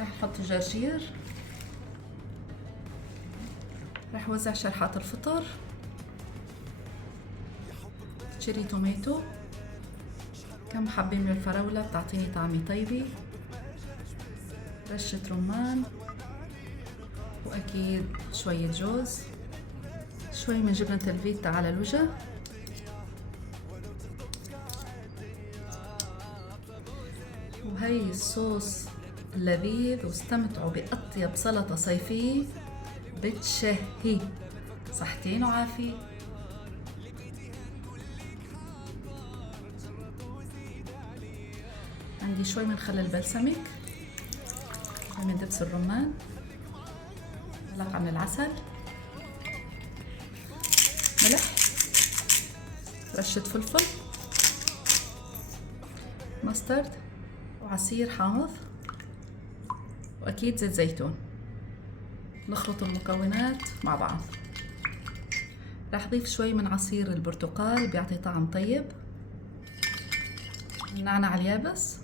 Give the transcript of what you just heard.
راح احط جرجير، راح اوزع شرحات الفطر، تشيري توميتو، كم حبة من الفراولة بتعطيني طعمة طيبة، رشة رمان، وأكيد شوية جوز، شوي من جبنة الفيتا على الوجه، وهي الصوص لذيذ. واستمتعوا بأطيب سلطة صيفية بتشهي. صحتين وعافية. عندي شوي من خل البلسمك، شوي من دبس الرمان، ملعقة من العسل، ملح، رشة فلفل، ماسترد، وعصير حامض، وأكيد زيت زيتون. نخلط المكونات مع بعض. راح أضيف شوي من عصير البرتقال بيعطي طعم طيب، النعناع اليابس،